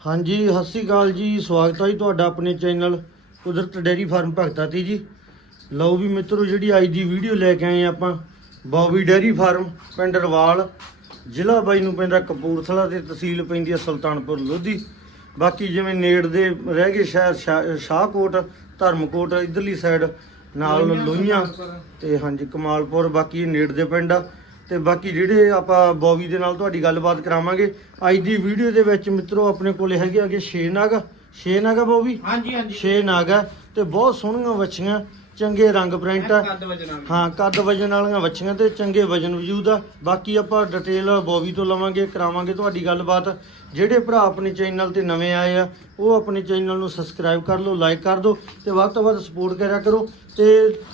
ਹਾਂਜੀ ਸਤਿ ਸ਼੍ਰੀ ਅਕਾਲ ਜੀ। ਸਵਾਗਤ ਹੈ ਜੀ ਤੁਹਾਡਾ ਆਪਣੇ ਚੈਨਲ ਕੁਦਰਤ ਡੇਰੀ ਫਾਰਮ ਭਗਤਾ ਤੇ ਜੀ। ਲਓ ਵੀ ਮਿੱਤਰੋ ਜਿਹੜੀ ਅੱਜ ਦੀ ਵੀਡੀਓ ਲੈ ਕੇ ਆਏ ਆਪਾਂ ਬੌਬੀ ਡੇਰੀ ਫਾਰਮ ਪਿੰਡ ਰਵਾਲ ਜ਼ਿਲ੍ਹਾ ਬਾਈ ਨੂੰ ਪੈਂਦਾ ਕਪੂਰਥਲਾ ਤੇ ਤਹਿਸੀਲ ਪੈਂਦੀ ਹੈ ਸੁਲਤਾਨਪੁਰ ਲੋਧੀ। ਬਾਕੀ ਜਿਵੇਂ ਨੇੜ ਦੇ ਰਹਿ ਗਏ ਸ਼ਹਿਰ ਸ਼ਾਹਕੋਟ ਧਰਮਕੋਟ ਇਧਰਲੀ ਸਾਈਡ ਨਾਲ ਲੋਹੀਆਂ ਤੇ ਹਾਂਜੀ ਕਮਾਲਪੁਰ ਬਾਕੀ ਨੇੜ ਦੇ ਪਿੰਡ ਆ। ਤੇ ਬਾਕੀ ਜਿਹੜੇ ਆਪਾਂ ਬੌਬੀ ਦੇ ਨਾਲ ਤੁਹਾਡੀ ਗੱਲਬਾਤ ਕਰਾਵਾਂਗੇ ਅੱਜ ਦੀ ਵੀਡੀਓ ਦੇ ਵਿੱਚ ਮਿੱਤਰੋ ਆਪਣੇ ਕੋਲੇ ਹੈਗੇ ਅਗੇ ਛੇ ਨਾਗ। ਛੇ ਨਾਗ ਆ ਬੌਬੀ? ਹਾਂਜੀ ਹਾਂਜੀ। ਛੇ ਨਾਗ ਆ ਤੇ ਬਹੁਤ ਸੋਹਣੀਆਂ ਵੱਛੀਆਂ। ਚੰਗੇ ਰੰਗ ਪ੍ਰਿੰਟ ਆ। ਕੱਦ ਹਾਂ ਕੱਦ ਵਜਨ ਵਾਲੀਆਂ ਵੱਛੀਆਂ ਤੇ ਚੰਗੇ ਵਜਨ ਵਜੂਦ ਆ। ਬਾਕੀ ਆਪਾਂ ਡਿਟੇਲ ਬੌਬੀ ਤੋਂ ਲਵਾਂਗੇ ਕਰਾਵਾਂਗੇ ਤੁਹਾਡੀ ਗੱਲਬਾਤ। ਜਿਹੜੇ ਭਰਾ ਆਪਣੇ ਚੈਨਲ ਤੇ ਨਵੇਂ ਆਏ ਆ ਉਹ ਆਪਣੇ ਚੈਨਲ ਨੂੰ ਸਬਸਕ੍ਰਾਈਬ ਕਰ ਲਓ ਲਾਈਕ ਕਰ ਦਿਓ ਤੇ ਵੱਧ ਤੋਂ ਵੱਧ ਸਪੋਰਟ ਕਰਿਆ ਕਰੋ ਤੇ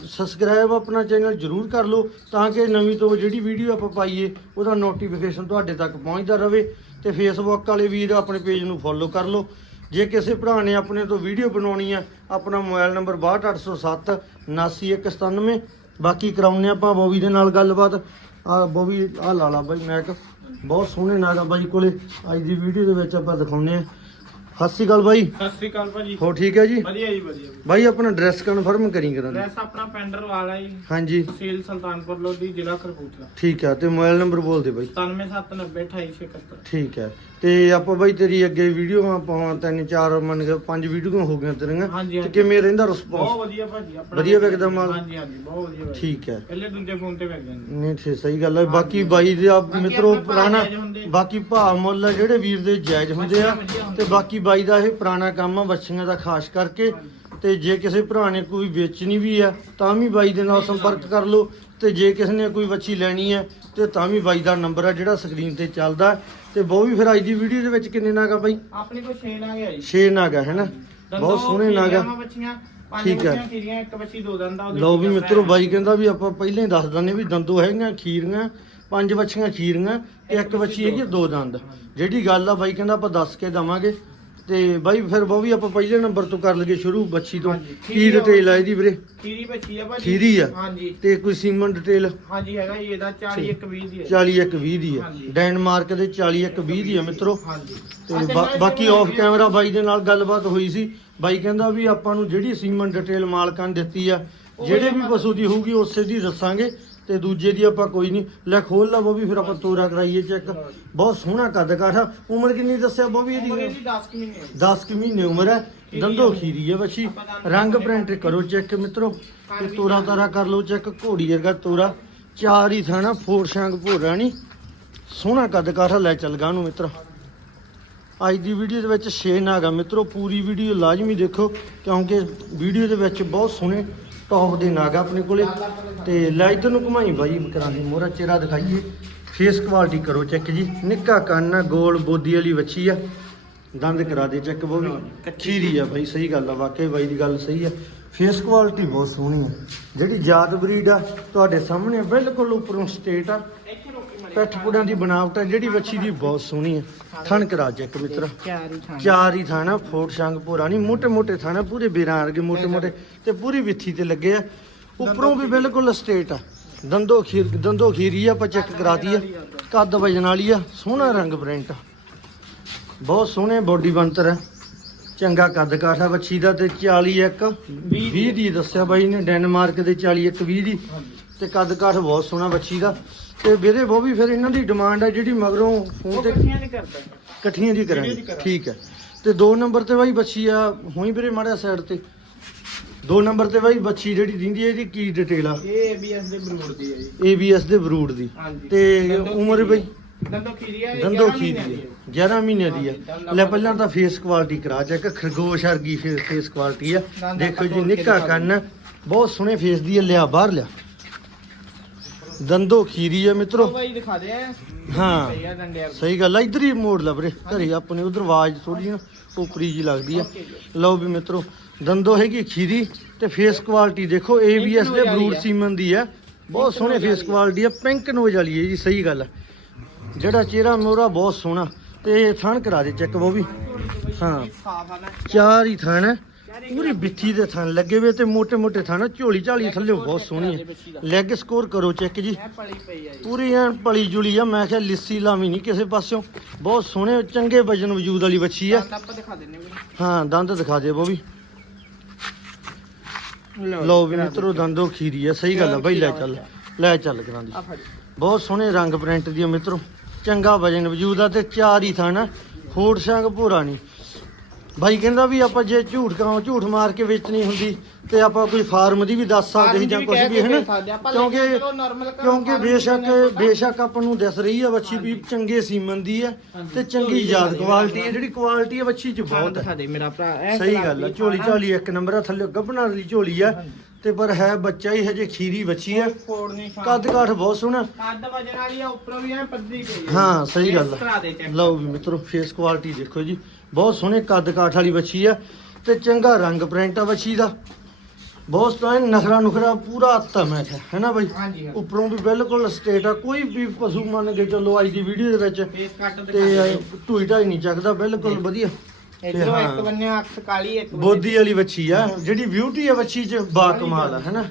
ਸਬਸਕ੍ਰਾਈਬ ਆਪਣਾ ਚੈਨਲ ਜਰੂਰ ਕਰ ਲਓ ਤਾਂ ਕਿ ਨਵੀਂ ਤੋਂ ਜਿਹੜੀ ਵੀਡੀਓ ਆਪਾਂ ਪਾਈਏ ਉਹਦਾ ਨੋਟੀਫਿਕੇਸ਼ਨ ਤੁਹਾਡੇ ਤੱਕ ਪਹੁੰਚਦਾ ਰਹੇ ਤੇ ਫੇਸਬੁੱਕ ਵਾਲੇ ਵੀਰ ਆਪਣੇ ਪੇਜ ਨੂੰ ਫੋਲੋ ਕਰ ਲਓ। ਜੇ ਕਿਸੇ ਭਰਾ ਨੇ ਆਪਣੇ ਤੋਂ ਵੀਡੀਓ ਬਣਾਉਣੀ ਆ, ਆਪਣਾ ਮੋਬਾਈਲ ਨੰਬਰ 62807 79197 ਬਾਕੀ ਕਰਾਉਨੇ ਆਪਾਂ ਬੋਬੀ ਦੇ ਨਾਲ ਗੱਲਬਾਤ। ਆ ਬੋਬੀ, ਆ ਲਾਲਾ ਬਾਈ ਮੈਕ ਬਹੁਤ ਸੋਹਣੇ ਨਾਗਾ ਬਾਈ ਕੋਲੇ। ਅੱਜ ਦੀ ਵੀਡੀਓ ਦੇ ਵਿੱਚ ਆਪਾਂ ਦਿਖਾਉਨੇ ਆ। ਸਤਿ ਸ਼੍ਰੀ ਅਕਾਲ ਬਾਈ। ਸਤਿ ਸ੍ਰੀ ਅਕਾਲ ਭਾਜੀ। ਹੋ ਠੀਕ ਹੈ ਜੀ? ਵਧੀਆ ਜੀ ਵਧੀਆ ਬਾਈ ਆਪਣਾ ਐਡਰੈਸ ਕਨਫਰਮ ਕਰੀ ਕਰਾਂ ਐਡਰੈਸ ਆਪਣਾ ਪੈਂਡਰ ਵਾਲਾ ਜੀ। ਹਾਂਜੀ। ਤਹਿਸੀਲ ਸੁਲਤਾਨਪੁਰ ਲੋਧੀ ਜ਼ਿਲ੍ਹਾ ਖਰਬੂਤਲਾ ਠੀਕ ਹੈ ਤੇ ਮੋਬਾਈਲ ਨੰਬਰ ਬੋਲ ਦੇ ਬਾਈ। 9779288671 ਠੀਕ ਹੈ। ਤੇ ਆਪਾਂ ਬਾਈ ਤੇਰੀ ਅੱਗੇ ਵੀਡੀਓ ਪਾਵਾਂ ਤਿੰਨ ਚਾਰ ਮੰਨ ਕੇ ਪੰਜ ਵੀਡੀਓ ਹੋ ਗਈਆਂ ਤੇਰੀਆਂ। ਹਾਂਜੀ, ਤੇ ਹਾਂਜੀ। ਕਿਵੇਂ ਰਹਿੰਦਾ ਬਹੁਤ ਰਿਸਪੌਂਸ ਵਧੀਆ ਭਾਜੀ ਆਪਣਾ ਵਧੀਆ ਵਿਕਦਾ ਮਾਲ? ਹਾਂਜੀ ਹਾਂਜੀ ਬਹੁਤ ਵਧੀਆ ਭਾਜੀ। ਠੀਕ ਹੈ। ਪਹਿਲੇ ਦੂਜੇ ਫੋਨ ਤੇ ਵਿਕ ਜਾਂਦੇ ਨਹੀਂ ਠੀਕ ਸਹੀ ਗੱਲ ਹੈ। ਬਾਕੀ ਬਾਈ ਦੇ ਆ ਬਾਕੀ ਮਿੱਤਰੋ ਆਪਣੇ ਪੁਰਾਣਾ ਜਾਇਜ਼ ਹੁੰਦੇ। ਬਾਕੀ ਭਾਅ ਮੁੱਲ ਆ ਜਿਹੜੇ ਵੀਰ ਦੇ ਜਾਇਜ਼ ਹੁੰਦੇ ਆ। ਤੇ ਬਾਕੀ ਬਾਈ ਦਾ ਇਹ ਪੁਰਾਣਾ ਕੰਮ ਆ ਬੱਚੀਆਂ ਦਾ ਖਾਸ ਕਰਕੇ। ਤੇ ਜੇ ਕਿਸੇ ਭਰਾ ਨੇ ਕੋਈ ਵੇਚਣੀ ਵੀ ਆ ਤਾਂ ਵੀ ਬਾਈ ਦੇ ਨਾਲ ਸੰਪਰਕ ਕਰ ਲਓ। ਤੇ ਜੇ ਕਿਸੇ ਨੇ ਕੋਈ ਬੱਚੀ ਲੈਣੀ ਹੈ ਤੇ ਤਾਂ ਵੀ ਬਾਈ ਦਾ ਨੰਬਰ ਆ ਜਿਹੜਾ ਸਕਰੀਨ ਤੇ ਚੱਲਦਾ। ਹੈ। ਤੇ ਬਹੁ ਵੀ ਫਿਰ ਅੱਜ ਦੀ ਵੀਡੀਓ ਦੇ ਵਿੱਚ ਕਿੰਨੇ ਨਾਗਾ ਬਾਈ? ਆਪਣੇ ਕੋਲ 6 ਆ ਗਿਆ ਜੀ। 6 ਨਾਗਾ ਹੈ ਨਾ ਬਹੁਤ ਸੋਹਣੇ ਨਾਗਾ ਨਾਗਾ ਬੱਚੀਆਂ ਠੀਕ ਹੈ। ਲਓ ਵੀ ਮਿੱਤਰੋ ਹੈ। ਬਾਈ ਕਹਿੰਦਾ ਵੀ ਆਪਾਂ ਪਹਿਲਾਂ ਹੀ ਦੱਸ ਦਿੰਦੇ ਵੀ ਦੰਦੋ ਹੈਗੀਆਂ ਖੀਰੀਆਂ ਪੰਜ ਬੱਚੀਆਂ ਖੀਰੀਆਂ ਤੇ ਇੱਕ ਬੱਚੀ ਹੈਗੀ ਦੋ ਦੰਦ। ਜਿਹੜੀ ਗੱਲ ਆ ਬਾਈ ਕਹਿੰਦਾ ਆਪਾਂ ਦੱਸ ਕੇ ਦਵਾਂਗੇ। ਤੇ ਬਾਈ ਫਿਰ ਉਹ ਵੀ ਆਪਾਂ ਪਹਿਲੇ ਨੰਬਰ ਤੋਂ ਕਰ ਲਈਏ ਸ਼ੁਰੂ ਬੱਚੀ ਤੋਂ। ਹਾਂਜੀ, ਕੀ ਆ ਡਿਟੇਲ ਆ ਇਹਦੀ ਵੀਰੇ। ਖੀਰੀ ਬੱਚੀ ਆ ਭਾਜੀ। ਖੀਰੀ ਆ। ਹਾਂਜੀ। ਤੇ ਕੋਈ ਸੀਮਨ ਡਿਟੇਲ ਹਾਂਜੀ ਹੈਗਾ ਜੀ ਇਹਦਾ 40 ਇੱਕ 20 ਦੀ ਹੈ। 40 ਇੱਕ 20 ਦੀ ਹੈ। ਹਾਂਜੀ। ਡੈਨਮਾਰਕ ਦੇ 40 ਇੱਕ 20 ਦੀ ਹੈ ਮਿੱਤਰੋ। ਹਾਂਜੀ। ਤੇ ਬਾ- ਬਾਕੀ ਆਫ ਕੈਮਰਾ ਬਾਈ ਦੇ ਨਾਲ ਗੱਲਬਾਤ ਹੋਈ ਸੀ। ਬਾਈ ਕਹਿੰਦਾ ਵੀ ਆਪਾਂ ਨੂੰ ਜਿਹੜੀ ਸੀਮਨ ਡਿਟੇਲ ਮਾਲਕਾਂ ਨੇ ਦਿੱਤੀ ਆ ਜਿਹੜੇ ਵੀ ਪਸ਼ੂ ਦੀ ਹੋਊਗੀ ਉਸੇ ਦੀ ਦੱਸਾਂਗੇ। ਤੇ ਦੂਜੇ ਦੀ ਆਪਾਂ ਕੋਈ ਨਹੀਂ। ਲੈ ਖੋਲ ਲਾ ਵੀ ਫਿਰ ਆਪਾਂ ਤੋਰਾ ਕਰਾਈਏ ਚੈੱਕ ਬਹੁਤ ਸੋਹਣਾ ਕੱਦ ਕਾਠਾ ਉਮਰ ਕਿੰਨੀ ਦੱਸਿਆ ਬੋਬੀ ਇਹਦੀ? ਇਹਦੀ 10 ਕਿ ਮਹੀਨੇ ਹੈ 10 ਕਿ ਮਹੀਨੇ ਉਮਰ ਹੈ। ਦੰਦੋ ਖੀਰੀ ਹੈ ਬੱਚੀ ਰੰਗ ਪ੍ਰਿੰਟ ਕਰੋ ਚੈੱਕ ਮਿੱਤਰੋ। ਤੇ ਤੋਰਾ ਤਾਰਾ ਕਰ ਲਓ ਚੈੱਕ ਘੋੜੀ ਵਰਗਾ ਤੋਰਾ। ਚਾਰ ਹੀ ਥਾਣਾ ਫੋਰ ਸ਼ਾਂਗ ਭੋਰਾ ਨੀ ਸੋਹਣਾ ਕੱਦ ਕਾਠਾ ਲੈ ਚੱਲ ਗਾ ਨੂੰ ਮਿੱਤਰ। ਅੱਜ ਦੀ ਵੀਡੀਓ ਦੇ ਵਿੱਚ 6 ਨਾਗਾ ਮਿੱਤਰੋ ਪੂਰੀ ਵੀਡੀਓ ਲਾਜ਼ਮੀ ਦੇਖੋ। ਕਿਉਂਕਿ ਵੀਡੀਓ ਦੇ ਵਿੱਚ ਬਹੁਤ ਸੋਹਣੇ ਟੌਪ ਦੇ ਨਾਗਾ ਆਪਣੇ ਕੋਲੇ। ਤੇ ਲੈ ਇੱਧਰ ਨੂੰ ਘੁਮਾਈ ਬਾਈ ਕਰਾਂਗੇ ਮੋਹਰਾ ਚਿਹਰਾ ਦਿਖਾਈਏ। ਫੇਸ ਕੁਆਲਿਟੀ ਕਰੋ ਚੈੱਕ ਜੀ। ਨਿੱਕਾ ਕੰਨ ਆ, ਗੋਲ ਬੋਦੀ ਵਾਲੀ ਵੱਛੀ ਆ। ਦੰਦ ਕਰਾ ਦੇ ਚੈੱਕ ਉਹ ਵੀ ਖੀਰੀ ਆ ਬਾਈ ਸਹੀ ਗੱਲ ਆ ਵਾਕਈ ਬਾਈ ਦੀ ਗੱਲ ਸਹੀ ਆ। ਫੇਸ ਕੁਆਲਿਟੀ ਬਹੁਤ ਸੋਹਣੀ ਆ। ਜਿਹੜੀ ਜਾਤ ਬਰੀਡ ਆ ਤੁਹਾਡੇ ਸਾਹਮਣੇ ਬਿਲਕੁਲ ਉੱਪਰੋਂ ਸਟੇਟ ਆ। ਪੈਠ ਪੁੜਾਂ ਦੀ ਬਣਾਵਟ ਹੈ ਜਿਹੜੀ ਵੱਛੀ ਦੀ ਬਹੁਤ ਸੋਹਣੀ ਹੈ ਥਣ ਕਰਾ ਚੈੱਕ ਮਿੱਤਰਾ। ਚਾਰ ਹੀ ਥਾਂ ਫੋਟ ਸ਼ੰਗ ਨਹੀਂ ਮੋٹے ਮੋٹے ਥਾਂ ਪੂਰੇ ਬੇਰਾਂ ਵਰਗੇ ਮੋٹے ਮੋٹے ਤੇ ਪੂਰੀ ਵਿੱਥੀ ਤੇ ਲੱਗੇ ਆ। ਉੱਪਰੋਂ ਵੀ ਬਿਲਕੁਲ ਸਟੇਟ ਆ। ਦੰਦੋ ਖੀਰ, ਦੰਦੋ ਖੀਰੀ ਆ ਪਾ ਚੈੱਕ ਕਰਾਤੀ ਆ ਕੱਦ ਵਜਨ ਵਾਲੀ ਆ, ਸੋਹਣਾ ਰੰਗ ਪ੍ਰਿੰਟ ਬਹੁਤ ਸੋਹਣੇ ਬੋਡੀ ਬੰਤਰ ਹੈ ਚੰਗਾ ਕੱਦ ਕਾਠਾ ਬੱਚੀ ਦਾ ਤੇ 41 20 ਦੀ ਦੱਸਿਆ ਬਾਈ ਨੇ, ਡੈਨਮਾਰਕ ਦੇ 41 20 ਦੀ। ਤੇ ਕੱਦ ਕਾਠ ਬਹੁਤ ਸੋਹਣਾ ਬੱਚੀ ਦਾ। ਤੇ ਵੀਰੇ ਉਹ ਵੀ ਫਿਰ ਇਹਨਾਂ ਦੀ ਡਿਮਾਂਡ ਆ ਜਿਹੜੀ ਮਗਰੋਂ ਫੋਨ ਤੇ ਇਕੱਠੀਆਂ ਨਹੀਂ ਕਰਦਾ ਇਕੱਠੀਆਂ ਦੀ ਕਰਾਂਗੇ। ਠੀਕ ਹੈ। ਤੇ ਦੋ ਨੰਬਰ ਤੇ ਬਾਈ ਬੱਚੀ ਆ ਹੋਈ ਵੀਰੇ ਮਾੜਾ ਸਾਈਡ ਤੇ। ਦੋ ਨੰਬਰ ਤੇ ਬਾਈ ਬੱਚੀ ਜਿਹੜੀ ਦਿੰਦੀ ਹੈ ਇਹਦੀ ਕੀ ਡਿਟੇਲ ਆ? ਇਹ ਏਬੀਐਸ ਦੇ ਬਰੂਡ ਦੀ ਹੈ ਜੀ। ABS ਦੇ ਬਰੂਡ ਦੀ। ਤੇ ਉਮਰ ਬਈ? ਦੰਦੋ ਖੀਰੀ ਹੈ ਦੰਦੋ ਖੀਰੀ ਹੈ 11 ਮਹੀਨੇ ਦੀ ਆ। ਲੈ ਪਹਿਲਾਂ ਤਾਂ ਫੇਸ ਕੁਆਲਿਟੀ ਕਰਾ ਚੈੱਕ ਖਰਗੋਸ਼ ਵਰਗੀ ਫੇਸ ਕੁਆਲਿਟੀ ਆ। ਦੇਖੋ ਜੀ ਨਿੱਕਾ ਕੰਨ। ਬਹੁਤ ਸੋਹਣੇ ਫੇਸ ਦੀ ਆ ਲਿਆ ਬਾਹਰ ਲਿਆ। ਦੰਦੋ ਖੀਰੀ ਆ ਮਿੱਤਰੋ। ਬਾਈ ਦਿਖਾ ਦੇ ਹਾਂ। ਸਹੀ ਆ ਡੰਡਿਆ ਸਹੀ ਗੱਲ ਆ ਇਧਰ ਹੀ ਮੋੜ ਲਾ ਵੀਰੇ ਘਰੇ ਆਪਣੇ ਉਧਰ ਆਵਾਜ਼ ਥੋੜੀ ਨਾ ਉਪਰੀ ਜੀ ਲੱਗਦੀ ਆ। ਲਓ ਵੀ ਮਿੱਤਰੋ ਦੰਦੋ ਹੈਗੀ ਖੀਰੀ ਤੇ ਫੇਸ ਕੁਆਲਿਟੀ ਦੇਖੋ ABS ਦੇ ਬਰੂਡ। ਸੀਮਨ ਦੀ ਆ। ਬਹੁਤ ਸੋਹਣੇ ਫੇਸ ਕੁਆਲਿਟੀ ਆ। ਪਿੰਕ ਨੋਜ਼ ਵਾਲੀ ਹੈ ਜੀ ਸਹੀ ਗੱਲ ਆ। ਜਿਹੜਾ ਚਿਹਰਾ ਮੋਰਾ ਬਹੁਤ ਸੋਹਣਾ ਤੇ ਥਣ ਕਰਾ ਦੇ ਚੈੱਕ ਉਹ ਵੀ। ਹਾਂ। ਚਾਰ ਹੀ ਥਣ ਹੈ ਪੂਰੀ ਵਿੱਥੀ ਦੇ ਥਣ ਲੱਗੇ ਵੇ ਤੇ ਮੋٹے ਮੋٹے ਥਣ ਝੋਲੀ ਝਾਲੀ ਥੱਲੇ ਬਹੁਤ ਸੋਹਣੀ ਹੈ ਲੈਗ ਸਕੋਰ ਕਰੋ ਚੈੱਕ ਜੀ। ਪੂਰੀ ਐਨ ਪਲੀ ਜੁਲੀ ਆ। ਮੈਂ ਕਿਹਾ ਲਿੱਸੀ ਲਾਵੀ ਨਹੀਂ ਕਿਸੇ ਪਾਸਿਓਂ। ਬਹੁਤ ਸੋਹਣੇ ਚੰਗੇ ਵਜਨ ਵਜੂਦ ਵਾਲੀ ਬੱਚੀ ਆ। ਹਾਂ ਦੰਦ ਦਿਖਾ ਦੇ ਉਹ ਵੀ। ਲਓ ਵੀ ਮਿੱਤਰੋ ਦੰਦੋ ਖੀਰੀ ਆ। ਸਹੀ ਗੱਲ ਆ ਬਈ ਲੈ ਚੱਲ। ਲੈ ਚੱਲ ਕਰਾਂ ਦੀ। ਬਹੁਤ ਸੋਹਣੇ ਰੰਗ ਪ੍ਰਿੰਟ ਦੀ ਮਿੱਤਰੋ। ਚੰਗਾ ਵਜਨ ਵਜੂਦ ਆ ਤੇ ਚਾਰ ਹੀ ਥਣ ਹੋੜ ਸਿੰਘ ਭੋਰਾ ਨਹੀਂ। ਭਾਈ ਕਹਿੰਦਾ ਵੀ ਆਪਾਂ ਜੇ ਝੂਠ ਕਹਾਂ ਝੂਠ ਮਾਰ ਕੇ ਵੇਚਣੀ ਹੁੰਦੀ ਤੇ ਆਪਾਂ ਕੋਈ ਫਾਰਮ ਦੀ ਵੀ ਦੱਸ ਸਕਦੇ ਸੀ ਜਾਂ ਕੁਝ ਵੀ ਹੈ ਨਾ? ਕਿਉਂਕਿ ਕਿਉਂਕਿ ਬੇਸ਼ੱਕ ਬੇਸ਼ੱਕ ਆਪਾਂ ਨੂੰ ਦਿਸ ਰਹੀ ਆ ਬੱਚੀ ਵੀ ਚੰਗੇ ਸੀਮਨ ਦੀ ਆ ਤੇ ਚੰਗੀ ਯਾਦ ਕੁਆਲਿਟੀ ਹੈ ਜਿਹੜੀ ਕੁਆਲਿਟੀ ਹੈ ਬੱਚੀ ਚ ਬਹੁਤ ਹੈ ਦੇ ਸਹੀ ਗੱਲ ਆ ਝੋਲੀ ਝਾਲੀ ਇੱਕ ਨੰਬਰ ਆ ਥੱਲੇ ਗੱਭਣਾ ਵਾਲੀ ਝੋਲੀ ਆ। ਤੇ ਪਰ ਹੈ ਬੱਚਾ ਹੀ ਹਜੇ ਖੀਰੀ ਬੱਚੀ ਆ। ਨਹੀਂ ਕੱਦ ਕਾਠ ਬਹੁਤ ਸੋਹਣਾ। ਕੱਦ ਵਜਣ ਵਾਲੀ ਆ ਉੱਪਰੋਂ ਵੀ ਐ ਪੱਧਰੀ ਪਈ ਆ। ਹਾਂ ਸਹੀ ਗੱਲ ਆ। ਲਓ ਵੀ ਮਿੱਤਰੋ ਫੇਸ ਕੁਆਲਿਟੀ ਦੇਖੋ ਜੀ। ਬਹੁਤ ਸੋਹਣੇ ਕੱਦ ਕਾਠ ਵਾਲੀ ਬੱਚੀ ਆ ਤੇ ਚੰਗਾ ਰੰਗ ਪ੍ਰਿੰਟ ਆ ਬੱਚੀ ਦਾ। ਬਹੁਤ ਸੋਹਣਾ ਨਖਰਾ ਨੁਖਰਾ ਪੂਰਾ ਅੱਤਾ ਮੈਂ ਕਿਹਾ ਹੈ ਨਾ ਬਾਈ? ਹਾਂਜੀ ਹਾਂ ਉੱਪਰੋਂ ਵੀ ਬਿਲਕੁਲ ਸਟੇਟ ਆ ਕੋਈ ਵੀ ਪਸ਼ੂ ਮੰਨ ਕੇ ਚੱਲੋ ਅੱਜ ਦੀ ਵੀਡੀਓ ਦੇ ਵਿੱਚ ਫੇਸ ਕੱਟ ਤੇ ਦਿਖਾ ਢੂਈ ਢਾਈ ਨਹੀਂ ਚੱਕਦਾ ਬਿਲਕੁਲ ਵਧੀਆ। ਇਧਰੋਂ। ਇੱਕ ਬੰਨੇ ਅੱਖ ਕਾਲੀ ਇੱਕ ਬੰਨੇ- ਬੋਦੀ ਵਾਲੀ ਬੱਚੀ ਆ ਜਿਹੜੀ ਬਿਊਟੀ ਆ ਬੱਚੀ ਚ ਬਾ ਕਮਾਲ ਆ ਹੈਨਾ?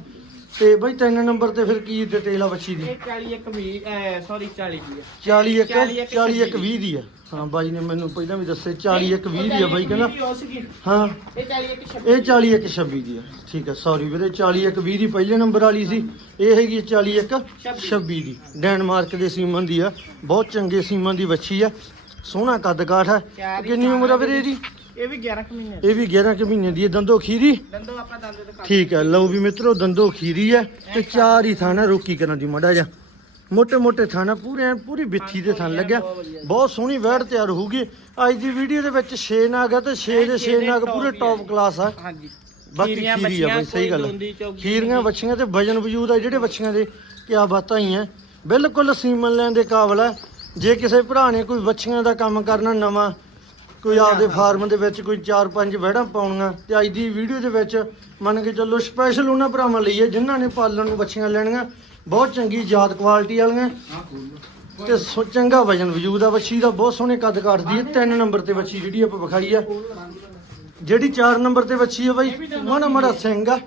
ਤੇ ਬਈ ਤਿੰਨ ਨੰਬਰ ਤੇ ਫਿਰ ਕੀ ਡਿਟੇਲ ਆ ਬੱਚੀ ਦੀ? ਇਹ 40 ਇੱਕ 20 ਸੌਰੀ 40 ਦੀ ਆ। 40 ਇੱਕ 40 ਇੱਕ 40 ਇੱਕ 20 ਦੀ ਆ। ਹਾਂ ਬਾਈ ਨੇ ਮੈਨੂੰ ਪਹਿਲਾਂ ਵੀ ਦੱਸੇ 40 ਇੱਕ 20 ਦੀ ਆ ਬਾਈ ਕਹਿੰਦਾ। ਹਾਂ। ਇਹ 40 ਇੱਕ 26 ਇਹ 40 ਇੱਕ 26 ਦੀ ਆ। ਠੀਕ ਆ ਸੌਰੀ ਵੀਰੇ 40 ਇੱਕ 20 ਦੀ ਪਹਿਲੇ ਨੰਬਰ ਵਾਲੀ ਸੀ। ਇਹ ਹੈਗੀ 40 ਇੱਕ 26 ਦੀ। ਡੈਨਮਾਰਕ ਦੇ। ਸੀਮਨ ਦੀ ਆ। ਬਹੁਤ ਚੰਗੇ ਸੀਮਨ ਦੀ ਬੱਚੀ ਆ। ਸੋਹਣਾ ਕੱਦ ਕਾਠ ਹੈ। ਕਿੰਨੀ ਉਮਰ ਆ ਵੀਰੇ ਇਹਦੀ? ਇਹ ਵੀ 11 ਮਹੀਨੇ ਇਹ ਵੀ 11 ਕੁ ਮਹੀਨੇ ਦੀ ਹੈ। ਦੰਦੋ ਖੀਰੀ? ਦੰਦੋ ਆਪਾਂ ਦੰਦ ਦਿਖਾ ਠੀਕ ਹੈ ਲਓ ਵੀ ਮਿੱਤਰੋ ਦੰਦੋ ਖੀਰੀ ਹੈ ਤੇ ਚਾਰ ਹੀ ਥਾਣਾ ਰੋਕੀ ਕਰਾਂ ਦੀ ਮੜਾ ਜਾ ਮੋٹے ਮੋٹے ਥਾਣਾ ਪੂਰੇ ਪੂਰੀ ਵਿੱਥੀ ਦੇ ਥਣ ਲੱਗਿਆ। ਬਹੁਤ ਸੋਹਣੀ ਵੈੜ ਤਿਆਰ ਹੋਊਗੀ। ਅੱਜ ਦੀ ਵੀਡੀਓ ਦੇ ਵਿੱਚ 6 ਨਾਗ ਹੈ ਤੇ 6 ਦੇ 6 ਨਾਗ ਪੂਰੇ ਟੌਪ ਕਲਾਸ ਆ। ਬਾਕੀ ਖੀਰੀ ਆ ਬਈ ਸਹੀ ਗੱਲ ਆ। ਖੀਰੀਆਂ ਬੱਚੀਆਂ ਤੇ ਵਜਨ ਵਜੂਦ ਆ ਜਿਹੜੇ ਬੱਚੀਆਂ ਦੇ। ਕਿਆ ਬਾਤਾਂ ਹੀ ਆ। ਬਿਲਕੁਲ ਸੀਮਨ ਲੈਣ ਦੇ ਕਾਬਲ ਆ। ਜੇ ਕਿਸੇ ਭਰਾ ਨੇ ਕੋਈ ਬੱਚੀਆਂ ਦਾ ਕੰਮ ਕਰਨਾ ਨਵਾਂ ਕੋਈ ਆਪਦੇ ਫਾਰਮ ਦੇ ਵਿੱਚ ਕੋਈ 4-5 ਵਹਿੜਾਂ ਪਾਉਣੀਆਂ ਤੇ ਅੱਜ ਦੀ ਵੀਡੀਓ ਦੇ ਵਿੱਚ ਮੰਨ ਕੇ ਚੱਲੋ ਸਪੈਸ਼ਲ ਉਹਨਾਂ ਭਰਾਵਾਂ ਲਈ ਹੈ ਜਿਨ੍ਹਾਂ ਨੇ ਪਾਲਣ ਨੂੰ ਬੱਚੀਆਂ ਲੈਣੀਆਂ ਬਹੁਤ ਚੰਗੀ ਯਾਦ ਕੁਆਲਿਟੀ ਵਾਲੀਆਂ ਤੇ ਸੋ- ਚੰਗਾ ਵਜਨ ਵਜੂਦ ਆ ਬੱਚੀ ਦਾ ਬਹੁਤ ਸੋਹਣੇ ਕੱਦ ਕਾਟਦੀ ਹੈ ਤਿੰਨ ਨੰਬਰ ਤੇ ਬੱਚੀ ਜਿਹੜੀ ਆਪਾਂ ਵਿਖਾਈ ਆ। ਜਿਹੜੀ 4 ਨੰਬਰ ਤੇ ਬੱਚੀ ਆ ਬਾਈ ਮਾੜਾ ਮਾੜਾ ਸਿੰਘ ਆ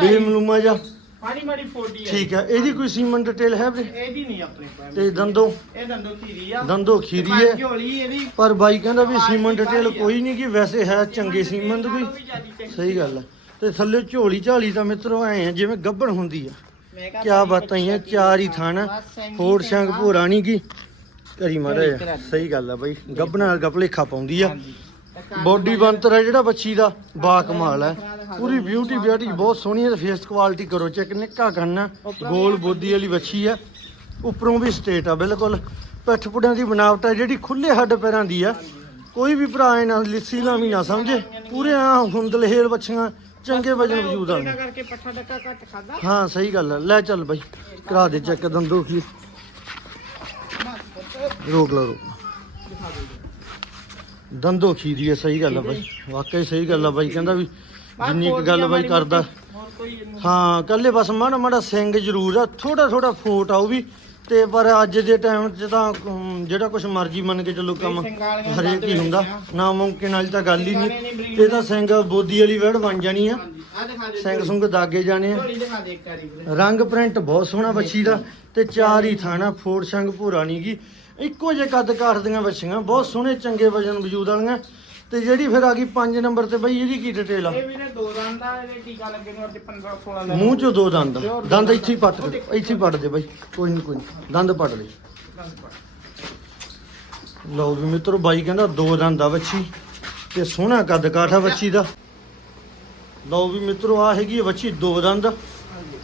ਬੇਮਲੂਮਾ ਜਾ ਮਾੜੀ ਮਾੜੀ ਫੋਟੀ ਆ ਠੀਕ ਹੈ ਇਹਦੀ ਕੋਈ ਸੀਮਨ ਡਿਟੇਲ ਹੈ ਵੀਰੇ? ਇਹਦੀ ਨਹੀਂ ਆਪਣੇ ਕੋਲ। ਤੇ ਦੰਦੋ? ਇਹ ਦੰਦੋ ਖੀਰੀ ਆ। ਦੰਦੋ ਖੀਰੀ ਹੈ। ਝੋਲੀ ਇਹਦੀ। ਪਰ ਬਾਈ ਕਹਿੰਦਾ ਵੀ ਸੀਮਨ ਡਿਟੇਲ ਕੋਈ ਨਹੀਂ ਕਿ ਵੈਸੇ ਹੈ ਚੰਗੇ ਸੀਮਨ ਦੀ ਕੋਈ। ਸਹੀ ਗੱਲ ਹੈ ਤੇ ਥੱਲੇ ਝੋਲੀ ਝਾਲੀ ਤਾਂ ਮਿੱਤਰੋ ਐ ਜਿਵੇਂ ਗੱਬਣ ਹੁੰਦੀ ਆ। ਕਿਆ ਬਾਤਾਂ ਹੀ ਆ ਚਾਰ ਹੀ ਥਾਣ। ਫੋੜ ਸੰਗ ਭੋਰਾ ਨਹੀਂ ਕੀ? ਕਰੀ ਮਾੜਾ। ਸਹੀ ਗੱਲ ਆ ਬਾਈ। ਗੱਬਣਾ ਨਾਲ ਗਪਲੇਖਾ ਪਾਉਂਦੀ ਆ। ਬੋਡੀ ਬੰਤਰ ਹੈ ਜਿਹੜਾ ਬੱਚੀ ਦਾ। ਬਾ ਕਮਾਲ ਹੈ ਪੂਰੀ ਬਿਊਟੀ ਬਿਊਟੀ ਬਹੁਤ ਸੋਹਣੀ ਹੈ ਤੇ ਫੇਸ ਕੁਆਲਿਟੀ ਕਰੋ ਚੈੱਕ ਨਿੱਕਾ ਕਰਨਾ ਗੋਲ ਬੋਦੀ ਵਾਲੀ ਬੱਚੀ ਹੈ ਉੱਪਰੋਂ ਵੀ ਸਟੇਟ ਆ ਬਿਲਕੁਲ। ਪਿੱਠ ਪੁੜਿਆਂ ਦੀ ਬਣਾਵਟ ਹੈ ਜਿਹੜੀ ਖੁੱਲੇ ਹੱਡ ਪੈਰਾਂ ਦੀ ਆ। ਕੋਈ ਵੀ ਭਰਾ ਇਹਨਾਂ ਲਿੱਸੀ ਲਾਵੀ ਨਾ ਸਮਝੇ। ਪੂਰੇ ਆ ਹੁੰਦਲਹੇਲ ਬੱਚੀਆਂ ਚੰਗੇ ਵਜਨ ਵਜੂਦ ਆ। ਇਹਨਾਂ ਕਰਕੇ ਪੱਠਾ ਡੱਕਾ ਘੱਟ ਖਾਦਾ ਹਾਂ ਸਹੀ ਗੱਲ ਹੈ ਲੈ ਚੱਲ ਬਾਈ ਕਰਾ ਦੇ ਚੈੱਕ ਦੰਦੋ ਕੀ। ਰੋਕ ਲਾ ਰੋਕ ਦੰਦੋ ਖੀਰੀ ਹੈ ਸਹੀ ਗੱਲ ਆ ਬਾਈ। ਵਾਕਈ ਸਹੀ ਗੱਲ ਆ ਬਾਈ। ਕਹਿੰਦਾ ਵੀ ਜਿੰਨੀ ਕੁ ਗੱਲ ਬਾਈ ਕਰਦਾ। ਹੋਰ ਕੋਈ ਇਹਨੂੰ ਹਾਂ ਕੱਲੇ ਬਸ ਮਾੜਾ ਮਾੜਾ ਸਿੰਘ ਜ਼ਰੂਰ ਆ ਥੋੜਾ ਥੋੜਾ ਫੋਟ ਆ ਉਹ ਵੀ। ਤੇ ਪਰ ਅੱਜ ਦੇ ਟਾਈਮ 'ਚ ਤਾਂ ਅਮ, ਜਿਹੜਾ ਕੁਝ ਮਰਜ਼ੀ ਮੰਨ ਕੇ ਚੱਲੋ ਕੰਮ ਹਰੇਕ ਹੀ ਹੁੰਦਾ। ਨਾ ਮੁਮਕਿਨ ਵਾਲੀ ਤਾਂ ਗੱਲ ਹੀ ਨਹੀਂ। ਇਹ ਤਾਂ ਸਿੰਘ ਬੋਦੀ ਵਾਲੀ ਵੜ ਬਣ ਜਾਣੀ ਆ। ਹਾਂਜੀ ਆ ਦਿਖਾ ਦੇ ਸਿੰਘ ਸੁੰਗ ਦਾਗੇ ਜਾਣੇ ਆ। ਝੋਲੀ ਦਿਖਾ ਦੇ ਇੱਕ ਵਾਰੀ ਵੀਰੇ। ਰੰਗ ਪ੍ਰਿੰਟ ਬਹੁਤ ਸੋਹਣਾ ਬੱਚੀ ਦਾ। ਤੇ ਚਾਰ ਹੀ ਥਾਣਾ ਫੋੜ ਸੰਗ ਭੂਰਾ ਨੀ ਗੀ ਇੱਕੋ ਜਿਹੇ ਕੱਦ ਕਾਠਦੀਆਂ ਬੱਚੀਆਂ ਬਹੁਤ ਸੋਹਣੇ ਚੰਗੇ ਵਜਨ ਵਜੂਦ ਵਾਲੀਆਂ। ਤੇ ਜਿਹੜੀ ਫਿਰ ਆ ਗਈ 5 ਨੰਬਰ ਤੇ ਬਈ ਇਹਦੀ ਕੀ ਡਿਟੇਲ ਆ? ਇਹ ਵੀਰੇ ਦੋ ਦੰਦ ਦਾ ਇਹਦੇ ਟੀਕਾ ਲੱਗੇ ਨੂੰ ਅੱਜ 15 16 ਦਾ। ਮੂੰਹ ਚੋਂ ਦੋ ਦੰਦ ਦੰਦ ਇੱਥੇ ਹੀ ਪੱਟ ਦੇ ਇੱਥੇ ਹੀ ਪੱਟ ਦੇ ਬਈ। ਕੋਈ ਨਹੀਂ ਕੋਈ ਨੀ, ਦੰਦ ਪੱਟ ਦੇ ਲਓ ਵੀ ਮਿੱਤਰੋ ਬਾਈ ਕਹਿੰਦਾ ਦੋ ਦੰਦ ਆ ਬੱਚੀ ਤੇ ਸੋਹਣਾ ਕੱਦ ਕਾਠਾ ਬੱਚੀ ਦਾ। ਲਓ ਵੀ ਮਿੱਤਰੋ ਆ ਹੈਗੀ ਹੈ ਬੱਚੀ ਦੋ ਦੰਦ।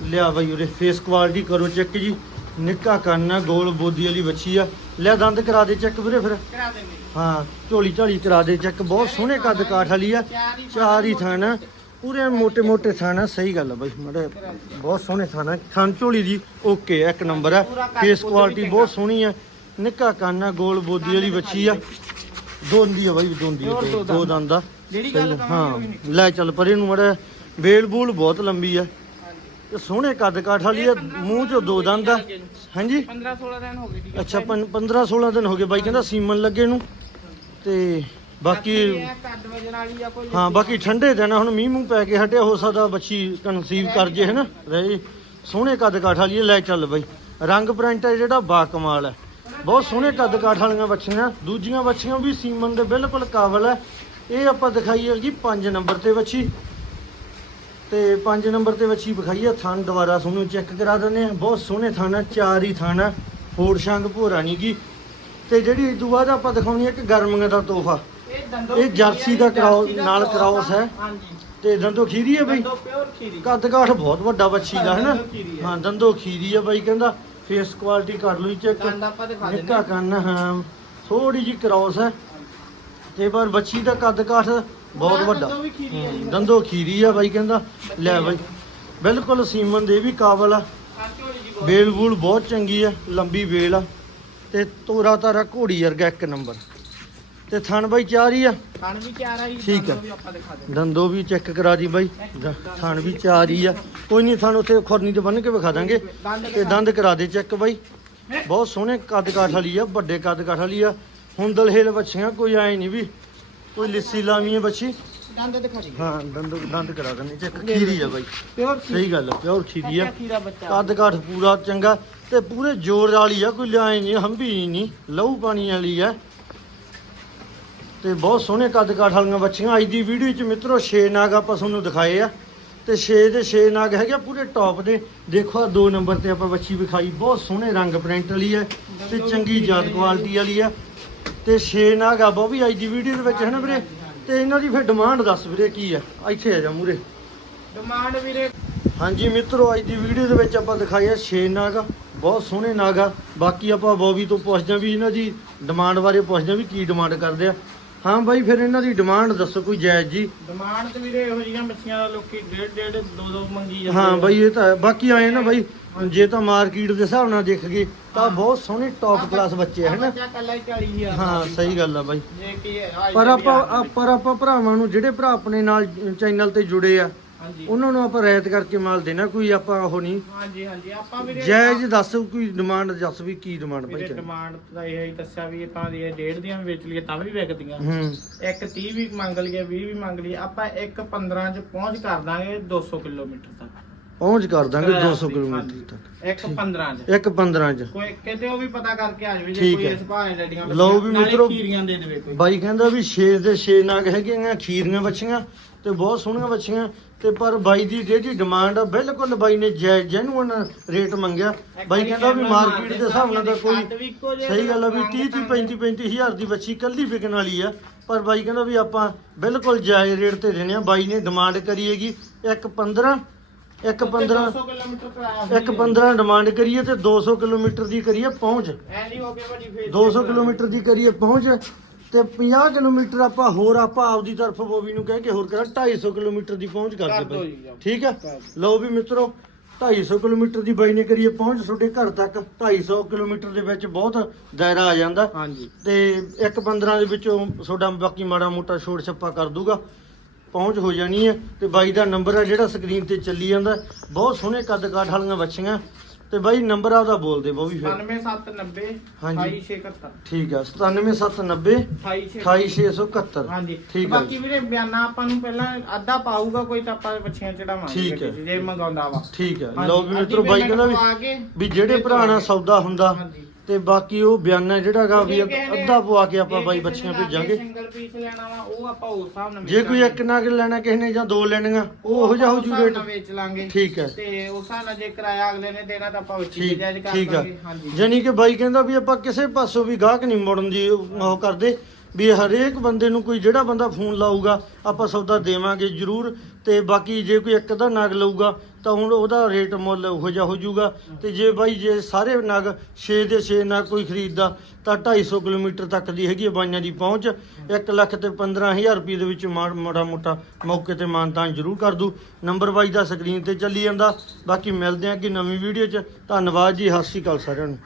ਲਿਆ ਬਾਈ ਉਰੇ ਫੇਸ ਕੁਆਲਿਟੀ ਕਰੋ ਚੈੱਕ ਜੀ। ਨਿੱਕਾ ਕੰਨ ਆ ਗੋਲ ਬੋਦੀ ਵਾਲੀ ਬੱਚੀ ਆ। ਲੈ ਦੰਦ ਕਰਾ ਦੇ ਚੈੱਕ ਵੀਰੇ ਫਿਰ। ਹਾਂ ਝੋਲੀ ਝਾਲੀ ਕਰਾ ਦੇ ਚੈੱਕ ਬਹੁਤ ਸੋਹਣੇ ਕੱਦ ਕਾਠ ਵਾਲੀ ਆ। ਚਾਰ ਹੀ ਥਣ ਆ। ਪੂਰੇ ਮੋਟੇ ਮੋਟੇ ਥਾਂ ਆ ਸਹੀ ਗੱਲ ਆ ਬਾਈ ਮੜੇ ਬਹੁਤ ਸੋਹਣੇ ਥਾਂ ਆ। ਥਣ ਝੋਲੀ ਦੀ ਓਕੇ ਇੱਕ ਨੰਬਰ ਆ। ਫੇਸ ਕੁਆਲਿਟੀ ਬਹੁਤ ਸੋਹਣੀ ਆ। ਨਿੱਕਾ ਕੰਨ ਆ ਗੋਲ ਬੋਦੀ ਵਾਲੀ ਬੱਚੀ ਆ। ਦੋਂਦੀ ਆ ਬਾਈ ਦੋਂਦੀ ਆ, ਦੋ- ਦੰਦ। ਆ। ਜਿਹੜੀ ਗੱਲ ਹਾਂ। ਲੈ ਚੱਲ ਪਰੇ ਨੂੰ ਮੜਾ ਵੇਲ ਬੂਲ ਬਹੁਤ ਲੰਬੀ ਆ। ਤੇ ਸੋਹਣੇ ਕੱਦ ਕਾਠ ਵਾਲੀ ਆ ਮੂੰਹ ਚੋਂ ਦੋ ਦੰਦ ਆ। ਹਾਂਜੀ? 15 16 ਦਿਨ ਹੋ ਗਏ ਠੀਕ ਅੱਛਾ 15 16 ਦਿਨ ਹੋ ਗਏ ਬਾਈ ਕਹਿੰਦਾ ਸੀਮਨ ਲੱਗੇ ਨੂੰ। ਤੇ ਬਾਕੀ ਇਹ ਹਾਂ ਬਾਕੀ ਠੰਡੇ ਦਿਨ ਹੁਣ ਮੀਂਹ ਮੂੰਹ ਪੈ ਕੇ ਹਟਿਆ ਹੋ ਸਕਦਾ ਬੱਚੀ ਕਨਸੀਵ ਕਰ ਜੇ ਹੈ ਨਾ ਰਹੇ ਸੋਹਣੇ ਕੱਦ ਕਾਠ ਵਾਲੀ ਇਹ, ਲੈ ਚੱਲ ਬਈ। ਰੰਗ ਪ੍ਰਿੰਟ ਹੈ ਜਿਹੜਾ ਬਾ ਕਮਾਲ ਹੈ। ਬਹੁਤ ਸੋਹਣੇ ਕੱਦ ਕਾਠ ਵਾਲੀਆਂ ਬੱਚੀਆਂ ਦੂਜੀਆਂ ਬੱਚੀਆਂ ਵੀ ਸੀਮਨ ਦੇ ਬਿਲਕੁਲ ਕਾਬਲ ਹੈ। ਇਹ ਆਪਾਂ ਦਿਖਾਈ ਹੈ ਜੀ 5 ਨੰਬਰ ਤੇ ਬੱਚੀ। ਤੇ 5 ਨੰਬਰ ਤੇ ਬੱਚੀ ਵਿਖਾਈ ਹੈ ਥਣ ਦੁਬਾਰਾ ਤੁਹਾਨੂੰ ਚੈੱਕ ਕਰਾ ਦਿੰਦੇ ਆ ਬਹੁਤ ਸੋਹਣੇ ਥਣ ਆ ਚਾਰ ਹੀ ਥਣ ਆ ਫੋੜ ਸ਼ੰਗ ਭੋਰਾ ਨੀ ਗੀ। ਤੇ ਜਿਹੜੀ ਇਸ ਤੋਂ ਬਾਅਦ ਆਪਾਂ ਦਿਖਾਉਣੀ ਹੈ ਕਿ ਗਰਮੀਆਂ ਦਾ ਤੋਹਫਾ। ਇਹ ਜਰਸੀ ਦਾ ਕਰਾਓ- ਨਾਲ ਕਰਾਉਸ ਹੈ। ਹਾਂਜੀ। ਤੇ ਦੰਦੋ ਖੀਰੀ ਹੈ ਬਈ? ਦੰਦੋ ਪਿਓਰ ਖੀਰੀ। ਕੱਦ ਕਾਠ ਬਹੁਤ ਵੱਡਾ ਬੱਚੀ ਦਾ ਹੈ ਨਾ ਦੰਦੋ ਖੀਰੀ ਹੈ। ਹਾਂ ਦੰਦੋ ਖੀਰੀ ਆ ਬਾਈ ਕਹਿੰਦਾ ਫੇਸ ਕੁਆਲਿਟੀ ਕਰ ਲਓ ਚੈੱਕ। ਦੰਦ ਆਪਾਂ ਦਿਖਾ ਦਿੰਦੇ ਨਿੱਕਾ ਕੰਨ ਹਾਂ। ਥੋੜੀ ਜੀ ਕ੍ਰਾਸ ਹੈ। ਤੇ ਪਰ ਬੱਚੀ ਦਾ ਕੱਦ ਕਾਠ ਬਹੁਤ ਵੱਡਾ। ਦੰਦੋ ਖੀਰੀ ਆ। ਬਾਈ ਕਹਿੰਦਾ। ਲੈ ਬਾਈ ਬਿਲਕੁਲ ਸੀਮਨ ਦੇ ਵੀ ਕਾਬਲ ਆ। ਬੇਲ ਬੂਲ ਬਹੁਤ ਚੰਗੀ ਆ ਲੰਬੀ ਬੇਲ ਆ। ਤੇ ਤੋਰਾ ਤਾਰਾ ਘੋੜੀ ਵਰਗਾ ਇੱਕ ਨੰਬਰ। ਤੇ ਥਣ ਬਾਈ ਚਾਰ ਹੀ ਆ? ਖਾਣ ਵੀ ਤਿਆਰ ਆ ਜੀ ਠੀਕ ਦਿਖਾ ਦਿੰਦੇ ਵੀ ਚੈੱਕ ਕਰਾ ਦੀ ਬਾਈ। ਥਣ ਵੀ ਚਾਰ ਹੀ ਆ। ਕੋਈ ਨਹੀਂ ਥਣ ਉੱਥੇ ਖੁਰਨੀ ਤੇ ਬੰਨ ਕੇ ਵਿਖਾ ਦਾਂਗੇ। ਤੇ ਦੰਦ ਕਰਾ ਦੇ ਚੈੱਕ ਬਾਈ। ਬਹੁਤ ਸੋਹਣੇ ਕੱਦ ਕਾਠ ਵਾਲੀ ਆ ਵੱਡੇ ਕੱਦ ਕਾਠ ਵਾਲੀ ਆ। ਹੁੰਦਲ ਹੇਲ ਬੱਚੀਆਂ ਕੋਈ ਐ ਨਹੀਂ ਵੀ। ਕੋਈ ਲਿੱਸੀ ਲਾਵੀਂ ਹੈ ਬੱਚੀ? ਦੰਦ ਦਿਖਾ ਜੀ ਹਾਂ ਦੰਦ ਦੰਦ ਕਰਾ ਦਿੰਦੇ। ਚੈੱਕ ਖੀਰੀ ਆ ਬਾਈ। ਪਿਓਰ ਸਹੀ ਗੱਲ ਆ ਪਿਓਰ ਖੀਰੀ ਆ। ਕੱਦ ਕਾਠ ਪੂਰਾ ਚੰਗਾ ਤੇ ਪੂਰੇ ਜ਼ੋਰ ਵਾਲੀ ਆ ਕੋਈ ਲਿਆਏ ਨਹੀਂ ਹੰਬੀ ਨਹੀਂ ਲਹੂ ਪਾਣੀ ਵਾਲੀ ਆ। ਤੇ ਬਹੁਤ ਸੋਹਣੇ ਕੱਦ ਕਾਠ ਵਾਲੀਆਂ ਬੱਚੀਆਂ। ਅੱਜ ਦੀ ਵੀਡੀਓ 'ਚ ਮਿੱਤਰੋ 6 ਨਾਗ ਆਪਾਂ ਤੁਹਾਨੂੰ ਦਿਖਾਏ ਆ। ਤੇ 6 ਦੇ 6 ਨਾਗ ਹੈਗੇ ਆ ਪੂਰੇ ਟੌਪ ਦੇ। ਦੇਖੋ ਆ ਦੋ ਨੰਬਰ ਤੇ ਆਪਾਂ ਬੱਚੀ ਵਿਖਾਈ। ਬਹੁਤ ਸੋਹਣੇ ਰੰਗ ਪ੍ਰਿੰਟ ਵਾਲੀ ਹੈ ਤੇ ਚੰਗੀ ਜਾਤ ਕੁਆਲਿਟੀ ਵਾਲੀ ਆ। ਤੇ 6 ਨਾਗ ਆ ਵੀ ਅੱਜ ਦੀ ਵੀਡੀਓ ਦੇ ਵਿੱਚ ਹੈ ਨਾ ਵੀਰੇ? ਤੇ ਇਹਨਾਂ ਦੀ ਫਿਰ ਡਿਮਾਂਡ ਦੱਸ ਵੀਰੇ ਕੀ ਆ? ਇੱਥੇ ਆ ਜਾ ਮੂਰੇ। ਡਿਮਾਂਡ ਵੀਰੇ। ਹਾਂਜੀ ਮਿੱਤਰੋ ਅੱਜ ਦੀ ਵੀਡੀਓ ਦੇ ਵਿੱਚ ਆਪਾਂ ਦਿਖਾਇਆ 6 ਨਾਗ। ਬਹੁਤ ਸੋਹਣੇ ਨਾਗ ਆ। ਬਾਕੀ ਆਪਾਂ ਬੋਬੀ ਤੋਂ ਪੁੱਛਦੇ ਵੀ ਇਹਨਾਂ ਦੀ ਡਿਮਾਂਡ ਬਾਰੇ ਪੁੱਛਦੇ ਵੀ ਕੀ ਡਿਮਾਂਡ ਕਰਦੇ ਆ। ਹਾਂ ਬਾਈ ਫਿਰ ਇਹਨਾਂ ਦੀ ਡਿਮਾਂਡ ਦੱਸੋ ਕੋਈ ਜਾਇਜ਼ ਜੀ ਡਿਮਾਂਡ ਤੇ ਵੀਰੇ ਇਹੋ ਜਿਹੀਆਂ ਮੱਛੀਆਂ ਦਾ ਲੋਕੀ ਡੇਢ ਡੇਢ ਦੋ ਦੋ ਮੰਗੀ ਜਾਂਦੇ ਹਾਂ। ਬਾਈ ਇਹ ਤਾਂ ਹੈ। ਬਾਕੀ ਆਏ ਨਾ ਬਾਈ ਜੇ ਤਾਂ ਮਾਰਕੀਟ ਦੇ ਹਿਸਾਬ ਨਾਲ ਦੇਖ ਗਏ ਤਾਂ। ਬਹੁਤ ਸੋਹਣੇ ਟੌਪ ਕਲਾਸ ਬੱਚੇ ਹੈ ਨਾ ਬੱਚਾ ਕੱਲਾ ਹੀ 40000 ਹਾਂ ਸਹੀ ਗੱਲ ਆ ਬਾਈ ਜੇ ਕਿ ਆਹ ਪਰ ਆਪਾਂ ਆ- ਪਰ ਆਪਾਂ ਭਰਾਵਾਂ ਨੂੰ ਜਿਹੜੇ ਭਰਾ ਆਪਣੇ ਨਾਲ ਚੈਨਲ ਤੇ ਜੁੜੇ ਆ ਹਾਂਜੀ। ਉਹਨਾਂ ਨੂੰ ਆਪਾਂ ਰਾਇਤ ਕਰਕੇ ਮਾਲ ਦੇਣਾ ਕੋਈ ਆਪਾਂ ਉਹ ਨਹੀਂ। ਹਾਂਜੀ ਹਾਂਜੀ। ਆਪਾਂ ਵੀਰੇ ਜਾਇਜ਼ ਦੱਸ ਕੋਈ ਡਿਮਾਂਡ ਦੱਸ ਵੀ ਕੀ ਡਿਮਾਂਡ ਬਾਈ ਵੀਰੇ ਤੇਰੀ? ਡਿਮਾਂਡ ਦਾ ਇਹ ਹੀ ਦੱਸਿਆ ਵੀ ਇਹ ਤਾਂ ਦੀ ਇਹ ਡੇਢ ਦੀਆਂ ਵੀ ਵੇਚ ਲਈਏ ਤਾਂ ਵੀ ਵਿਕਦੀਆਂ। ਹੂੰ। ਇੱਕ 30 ਵੀ ਮੰਗ ਲਈਏ 20 ਵੀ ਮੰਗ ਲਈਏ ਆਪਾਂ ਇੱਕ 15 ਚ ਪਹੁੰਚ ਕਰ ਦਾਂਗੇ 200 ਕਿਲੋਮੀਟਰ ਤੱਕ। ਪਹੁੰਚ ਕਰ ਦਾਂਗੇ ਕਿਰਾਇਆ 200 free, ਕਿਲੋਮੀਟਰ। ਤੱਕ। ਇੱਕ 15 ਚ। ਇੱਕ 15 ਚ। ਕੋਈ ਕਿਤੇ ਉਹ ਵੀ ਪਤਾ ਕਰਕੇ ਆ ਜਾਵੇ ਜੇ ਠੀਕ ਕੋਈ ਹੈ। ਇਸ ਭਾਅ ਡੱਡੀਆਂ ਲਓ ਵੀ ਮਿੱਤਰੋ, ਖੀਰੀਆਂ ਦੇ ਦੇਵੇ ਕੋਈ। ਬਾਈ ਕਹਿੰਦਾ ਵੀ 6 ਦੇ 6 ਨਾਗ ਹੈਗੀਆਂ ਖੀਰੀਆਂ ਬੱਚੀਆਂ ਤੇ ਬਹੁਤ ਸੋਹਣੀਆਂ ਬੱਚੀਆਂ। ਤੇ ਪਰ ਬਾਈ ਦੀ ਜਿਹੜੀ ਡਿਮਾਂਡ ਆ ਬਿਲਕੁਲ ਬਾਈ ਨੇ ਜੈਨੂਨ ਰੇਟ ਮੰਗਿਆ। ਬਾਈ ਕਹਿੰਦਾ ਵੀ ਮਾਰਕੀਟ ਦੇ ਹਿਸਾਬ ਨਾਲ ਤਾਂ ਕੋਈ ਸਹੀ ਗੱਲ ਆ ਵੀ 30 30 35 35 ਹਜ਼ਾਰ ਦੀ ਬੱਚੀ ਕੱਲੀ ਵਿਕਣ ਵਾਲੀ ਆ। ਪਰ ਬਾਈ ਕਹਿੰਦਾ ਵੀ ਆਪਾਂ ਬਿਲਕੁਲ ਜਾਇਜ਼ ਰੇਟ ਤੇ ਦੇਣੇ ਆ। ਬਾਈ ਨੇ ਡਿਮਾਂਡ ਕਰੀ ਹੈਗੀ ਇੱਕ 15 ਇੱਕ 15 200 ਕਿਲੋਮੀਟਰ ਕਰਾਇਆ ਇੱਕ 15 ਡਿਮਾਂਡ ਕਰੀਏ ਤੇ 200 ਕਿਲੋਮੀਟਰ ਦੀ ਕਰੀਏ ਪਹੁੰਚ। ਐ ਨਹੀਂ ਹੋ ਗਿਆ ਭਾਜੀ ਫੇਰ 200 ਕਿਲੋਮੀਟਰ ਦੀ ਕਰੀਏ ਪਹੁੰਚ। ਤੇ 50 ਕਿਲੋਮੀਟਰ ਆਪਾਂ ਹੋਰ ਆਪਾਂ ਆਪਦੀ ਤਰਫ ਬੋਬੀ ਨੂੰ ਕਹਿ ਕੇ ਹੋਰ ਕਰਾਂ 250 ਕਿਲੋਮੀਟਰ ਦੀ ਪਹੁੰਚ ਕਰ ਕਰਦੇ ਦਿਓ ਬਈ। ਠੀਕ ਹੈ ਲਓ ਵੀ ਮਿੱਤਰੋ 250 ਕਿਲੋਮੀਟਰ ਦੀ ਬਾਈ ਨੇ ਕਰੀਏ ਪਹੁੰਚ ਤੁਹਾਡੇ ਘਰ ਤੱਕ 250 ਕਿਲੋਮੀਟਰ ਦੇ ਵਿੱਚ ਬਹੁਤ ਦਾਇਰਾ ਆ ਜਾਂਦਾ। ਹਾਂਜੀ। ਤੇ ਇੱਕ 15 ਦੇ ਵਿੱਚੋਂ ਤੁਹਾਡਾ ਬਾਕੀ ਮਾੜਾ ਮੋਟਾ ਛੋੜ ਛੱਪਾ ਕਰ ਦੂਗਾ। ਪਹੁੰਚ ਹੋ ਜਾਣੀ ਹੈ। ਤੇ ਬਾਈ ਦਾ ਨੰਬਰ ਹੈ ਜਿਹੜਾ ਸਕਰੀਨ ਤੇ ਚੱਲੀ ਜਾਂਦਾ। ਬਹੁਤ ਸੋਹਣੇ ਕੱਦ ਕਾਠ ਵਾਲੀਆਂ ਬੱਚੀਆਂ ਤੇ ਬਾਈ ਨੰਬਰ ਆਪਦਾ ਬੋਲ ਦੇ ਬੋਬੀ ਫਿਰ। 9790 ਹਾਂਜੀ। 2871 ਠੀਕ ਹੈ 97790 28671 ਹਾਂਜੀ। ਠੀਕ ਹੈ ਬਾਕੀ ਵੀਰੇ ਬਿਆਨਾ ਆਪਾਂ ਨੂੰ ਪਹਿਲਾਂ ਅੱਧਾ ਪਾਊਗਾ ਕੋਈ ਤਾਂ ਆਪਾਂ ਬੱਚੀਆਂ ਚੜਾਵਾਂਗੇ ਜੇ ਮੰਗਾਉਂਦਾ ਵਾ। ਠੀਕ ਹਾਂਜੀ, ਲਓ ਵੀ ਮਿੱਤਰੋ ਬਾਈ ਕਹਿੰਦਾ ਵੀ ਜਿਹੜੇ ਭਰਾ ਨਾਲ ਸੌਦਾ ਹੁੰਦਾ ਹਾਂਜੀ। ਤੇ ਬਾਕੀ ਉਹ ਬਿਆਨਾ ਜਿਹੜਾਗਾ ਵੀ ਅੱਧਾ ਪਵਾ ਕੇ ਆਪਾਂ ਬਾਈ ਬੱਚੀਆਂ ਭੇਜਾਂਗੇ। ਸਿੰਗਲ ਪੀਸ ਲੈਣਾ ਵਾ ਉਹ ਆਪਾਂ ਉਸ ਹਿਸਾਬ ਨਾਲ ਜੇ ਕੋਈ। ਇੱਕ ਨਗ ਲੈਣਾ ਕਿਸੇ ਨੇ ਜਾਂ ਦੋ ਲੈਣੀਆਂ ਉਹ ਉਹੋ ਜਿਹਾ ਹੋ ਜੂ ਰੇਟ ਵੇਚ ਲਾਂਗੇ। ਠੀਕ ਹੈ। ਤੇ ਉਸ ਹਿਸਾਬ ਨਾਲ ਜੇ ਕਿਰਾਇਆ ਅਗਲੇ ਨੇ ਦੇਣਾ ਤਾਂ ਆਪਾਂ ਉੱਚੀ ਠੀਕ ਜਾਇਜ਼ ਕਰ ਦਾਂਗੇ। ਹੈ ਹਾਂਜੀ। ਯਾਨੀ ਕਿ ਬਾਈ ਕਹਿੰਦਾ ਵੀ ਆਪਾਂ ਕਿਸੇ ਪਾਸੋਂ ਵੀ ਗਾਹਕ ਨਹੀਂ ਮੋੜਨ ਦੀ ਉਹ ਕਰਦੇ। ਵੀ ਹਰੇਕ ਬੰਦੇ ਨੂੰ ਕੋਈ ਜਿਹੜਾ ਬੰਦਾ ਫੋਨ ਲਾਊਗਾ, ਆਪਾਂ ਸੌਦਾ ਦੇਵਾਂਗੇ ਜ਼ਰੂਰ। ਤੇ ਬਾਕੀ ਜੇ ਕੋਈ ਇੱਕ ਦਾ ਨਗ ਲਊਗਾ, ਤਾਂ ਹੁਣ ਉਹਦਾ ਰੇਟ ਮੁੱਲ ਉਹੋ ਜਿਹਾ ਹੋ ਜਾਊਗਾ। ਤੇ ਜੇ ਬਾਈ ਜੇ ਸਾਰੇ ਨਗ 6 ਦੇ 6 ਨਗ ਕੋਈ ਖਰੀਦਦਾ, ਤਾਂ 250 ਕਿਲੋਮੀਟਰ ਤੱਕ ਦੀ ਹੈਗੀ ਹੈ ਬਾਈਆਂ ਦੀ ਪਹੁੰਚ। 1 ਲੱਖ ਤੇ 15000 ਰੁਪਏ ਦੇ ਵਿੱਚ ਮਾੜ- ਮਾੜਾ ਮੋਟਾ ਮੌਕੇ ਤੇ ਮਾਨਤਾਨ ਜ਼ਰੂਰ ਕਰ ਦੂ। ਨੰਬਰ ਬਾਈ ਦਾ ਸਕਰੀਨ ਤੇ ਚੱਲੀ ਜਾਂਦਾ। ਬਾਕੀ ਮਿਲਦੇ ਹਾਂ ਕਿ ਨਵੀਂ ਵੀਡੀਓ 'ਚ। ਧੰਨਵਾਦ ਜੀ, ਸਤਿ ਸ਼੍ਰੀ ਅਕਾਲ ਸਾਰਿਆਂ ਨੂੰ।